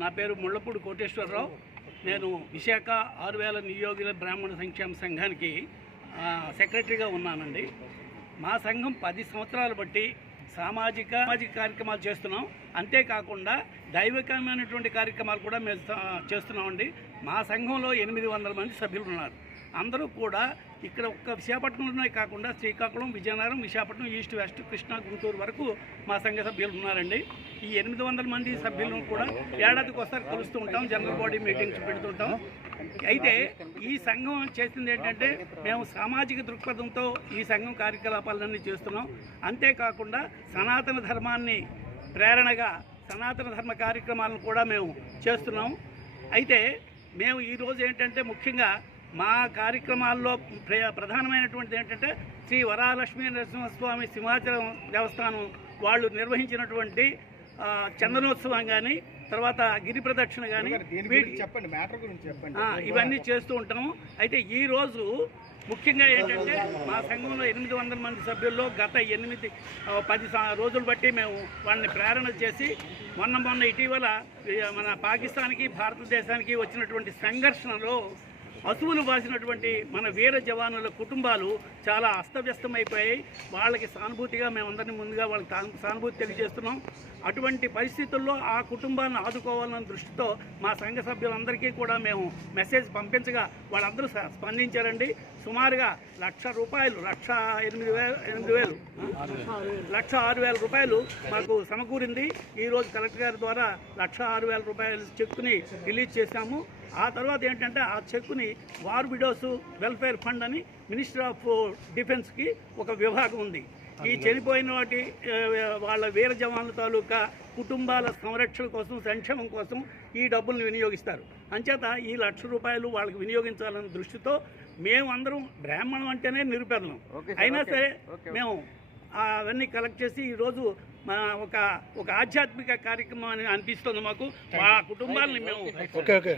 నా పేరు ముళ్ళపూడి కోటేశ్వరరావు. నేను విశాఖ ఆరు వేల నియోగుల బ్రాహ్మణ సంక్షేమ సంఘానికి సెక్రటరీగా ఉన్నానండి. మా సంఘం పది సంవత్సరాలు బట్టి సామాజిక సామాజిక కార్యక్రమాలు చేస్తున్నాం. అంతేకాకుండా దైవికమైనటువంటి కార్యక్రమాలు కూడా మేము చేస్తున్నామండి. మా సంఘంలో ఎనిమిది వందల మంది సభ్యులు ఉన్నారు. అందరూ కూడా ఇక్కడ ఒక్క విశాఖపట్నంలోనే కాకుండా శ్రీకాకుళం విజయనగరం విశాఖపట్నం ఈస్ట్ వెస్ట్ కృష్ణా గుంటూరు వరకు మా సంఘ సభ్యులు ఉన్నారండి. ఈ ఎనిమిది వందల మంది సభ్యులను కూడా ఏడాదికి ఒకసారి కలుస్తూ ఉంటాం జనరల్ బాడీ మీటింగ్స్ పెడుతుంటాం అయితే ఈ సంఘం చేసింది ఏంటంటే మేము సామాజిక దృక్పథంతో ఈ సంఘం కార్యకలాపాలన్నీ చేస్తున్నాం. అంతేకాకుండా సనాతన ధర్మాన్ని ప్రేరణగా సనాతన ధర్మ కార్యక్రమాలను కూడా మేము చేస్తున్నాం. అయితే మేము ఈరోజు ఏంటంటే ముఖ్యంగా మా కార్యక్రమాల్లో ప్ర- ప్రధానమైనటువంటిది ఏంటంటే శ్రీ వరాలక్ష్మీ నరసింహస్వామి సింహాచలం దేవస్థానం వాళ్ళు నిర్వహించినటువంటి చందనోత్సవం కానీ తర్వాత గిరి ప్రదక్షిణ కానీ చెప్పండి మ్యాటర్ గురించి చెప్పండి. ఇవన్నీ చేస్తూ ఉంటాము. అయితే ఈ రోజు ముఖ్యంగా ఏంటంటే మా సంఘంలో ఎనిమిది వందల మంది సభ్యుల్లో గత ఎనిమిది పది రోజులు బట్టి మేము వాళ్ళని ప్రేరణ చేసి మొన్న మొన్న ఇటీవల మన పాకిస్తాన్కి భారతదేశానికి వచ్చినటువంటి సంఘర్షణలో అసువులు బాసినటువంటి మన వీర జవానుల కుటుంబాలు చాలా అస్తవ్యస్తమైపోయాయి. వాళ్ళకి సానుభూతిగా మేమందరినీ ముందుగా వాళ్ళకి సానుభూతి తెలియజేస్తున్నాం. అటువంటి పరిస్థితుల్లో ఆ కుటుంబాన్ని ఆదుకోవాలన్న దృష్టితో మా సంఘ సభ్యులందరికీ కూడా మేము మెసేజ్ పంపించగా వాళ్ళందరూ స- స్పందించారండి. సుమారుగా లక్ష రూపాయలు లక్ష ఎనిమిది వేలు ఎనిమిది వేలు లక్ష ఆరు వేల రూపాయలు మాకు సమకూరింది. ఈరోజు కలెక్టర్ గారి ద్వారా లక్ష ఆరు వేల రూపాయలు చెక్కుని రిలీజ్ చేశాము. ఆ తర్వాత ఏంటంటే ఆ చెక్కుని వార్ విడోస్ వెల్ఫేర్ ఫండ్ అని మినిస్టర్ ఆఫ్ డిఫెన్స్కి ఒక విభాగం ఉంది. ఈ చనిపోయిన వాటి వాళ్ళ వీర జవాన్ల తాలూకా కుటుంబాల సంరక్షణ కోసం సంక్షేమం కోసం ఈ డబ్బుల్ని వినియోగిస్తారు. అంచేత ఈ లక్ష రూపాయలు వాళ్ళకి వినియోగించాలన్న దృష్టితో మేము అందరం బ్రాహ్మణం అంటేనే నిరుపేదలం. అయినా సరే మేము అవన్నీ కలెక్ట్ చేసి ఈరోజు మా ఒక ఒక ఆధ్యాత్మిక కార్యక్రమం అని అనిపిస్తుంది మాకు. మా కుటుంబాలని మేము ఓకే ఓకే